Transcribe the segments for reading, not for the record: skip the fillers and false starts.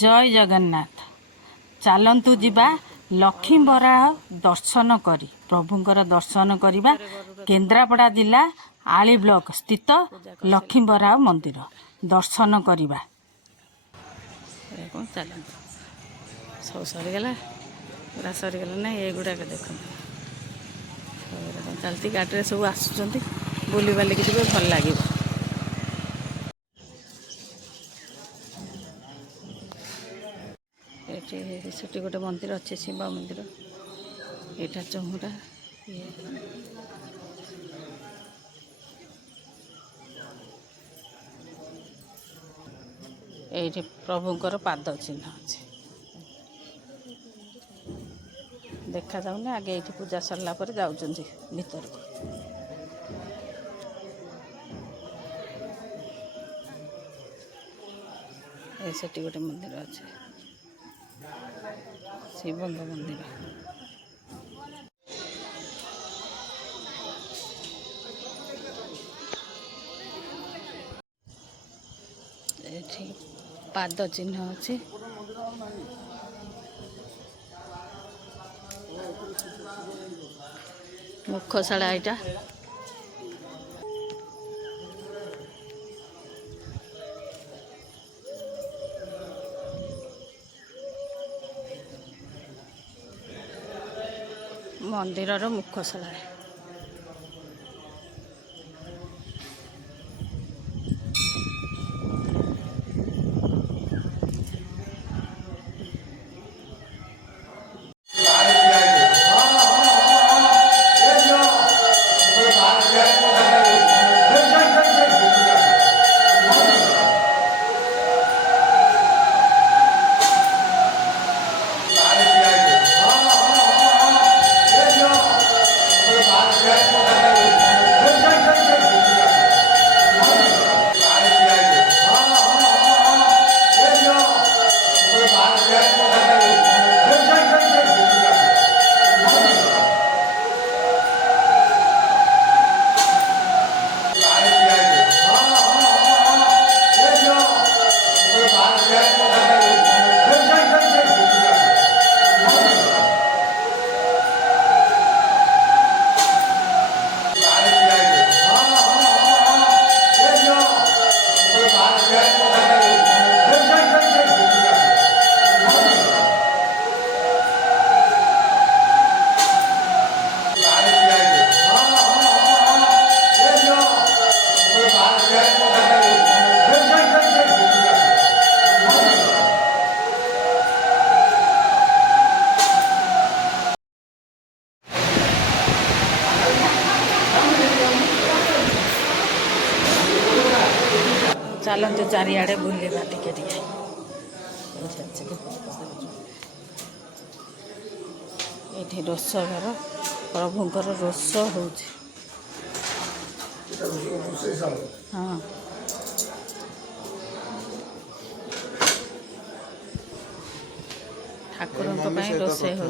जय जगन्नाथ। चलतु जीवा लक्ष्मी बराह दर्शन करी प्रभुंकर दर्शन करवा केन्द्रापड़ा जिला आली ब्लॉक स्थित लक्ष्मी बराह मंदिर दर्शन करवा। सब सरीगला पूरा सरीगला ना ये गुड़ाक देख चलती गाड़ी सब आसुँच बुली बालिकी जी भल लगे। ये गोटे मंदिर अच्छे शिव मंदिर यहाँ चौमुरा ये प्रभुंकर पाद चिन्ह अच्छे देखा जाऊनी आगे ये पूजा सरला पर जाऊँ भीतर को। ये गोटे मंदिर अच्छे शिवंग मंदिर ये पाद चिन्ह अच्छे मुखशाला यहाँ मंदिर मुखशाला चलते चारिड़े बुलवा टिके ये रोष घर प्रभुंकर रोष हो हाँ ठाकुर रोषे हो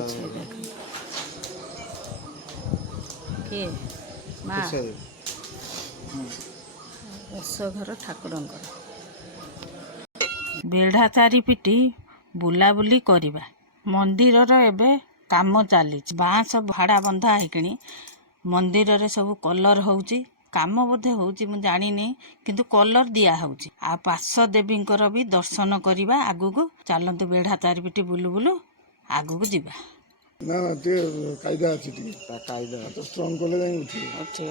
किए माँ रोष घर ठाकुर बेढ़ा चारिपिटी बुलाबुली करवा मंदिर एबे काम चली बाँस भाड़ा बंधा होकि मंदिर रे सब कलर होउची काम बोधे होउची मु जानिनी किंतु कलर दिया होउची आ पार्श्व देवींकर भी दर्शन करवा आगु चलतु बेढ़ा चारिपिटी बुलु बुलु आगु जीवा ना ना ते कायदा अछि कायदा तो स्ट्रांग कोले जाई उठी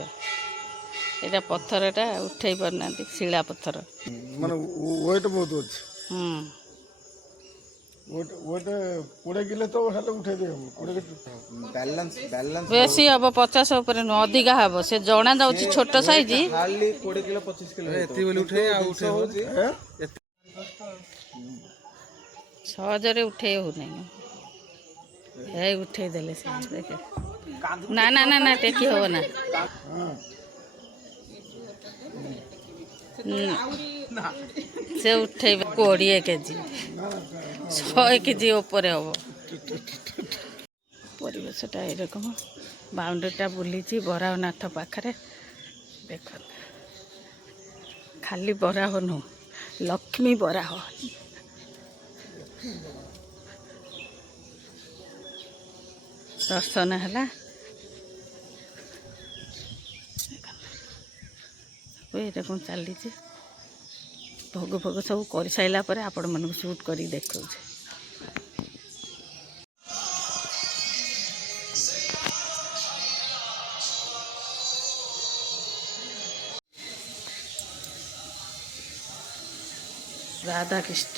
एटा पत्थरटा उठै परना शिला पत्थर माने वेट बहुत अछि वेट 20 किलो तो हेले उठै दे हम 20 बैलेंस बेसी अब 50 ऊपर न अधिका हबो से जणा जाउची छोट साइज खाली 20 किलो 25 किलो एती बोली उठे आ उठे होची सहजरे उठे हो नहीं हे उठे देले से देखे ना ना ना ना टेकी हो ना से उठे 20 केजी 100 केजी ऊपर हम परिवेशटा एरकम बाउंड्रीटा बुली बराहनाथ पाखे देख खाली बराह नु लक्ष्मी बराह ଦର୍ଶନ ହେଲା। ଏଇଟା କ'ଣ ଚାଲିଛି, ଭୋଗ ଫୋଗ ସବୁ କରିସାରିଲା ପରେ ଆପଣମାନଙ୍କୁ ସୁଟ୍ କରିକି ଦେଖାଉଛି। ରାଧାକୃଷ୍ଣ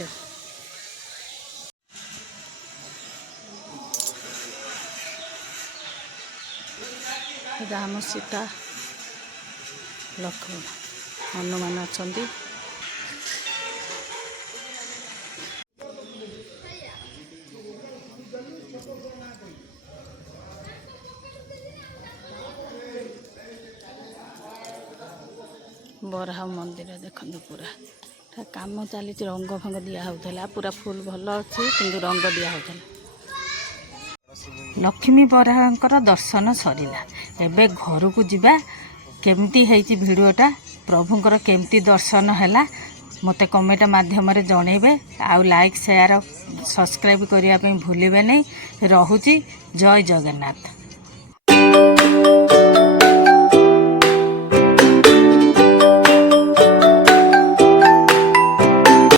ରାମ ସୀତା ଲକ୍ଷ୍ମଣ ହନୁମାନ ଅଛନ୍ତି। ବରାହ ମନ୍ଦିର ଦେଖନ୍ତୁ ପୁରା କାମ ଚାଲିଛି, ରଙ୍ଗ ଫଙ୍ଗ ଦିଆ ହେଉଥିଲା, ପୁରା ଫୁଲ ଭଲ ଅଛି କିନ୍ତୁ ରଙ୍ଗ ଦିଆ ହେଉଥିଲା। ଲକ୍ଷ୍ମୀ ବରାହଙ୍କର ଦର୍ଶନ ସରିଲା, ଏବେ ଘରକୁ ଯିବା। କେମିତି ହେଇଛି ଭିଡ଼ିଓଟା, ପ୍ରଭୁଙ୍କର କେମିତି ଦର୍ଶନ ହେଲା ମୋତେ କମେଣ୍ଟ ମାଧ୍ୟମରେ ଜଣେଇବେ। ଆଉ ଲାଇକ୍ ସେୟାର ସବସ୍କ୍ରାଇବ୍ କରିବା ପାଇଁ ଭୁଲିବେ ନାହିଁ। ରହୁଛି, ଜୟ ଜଗନ୍ନାଥ।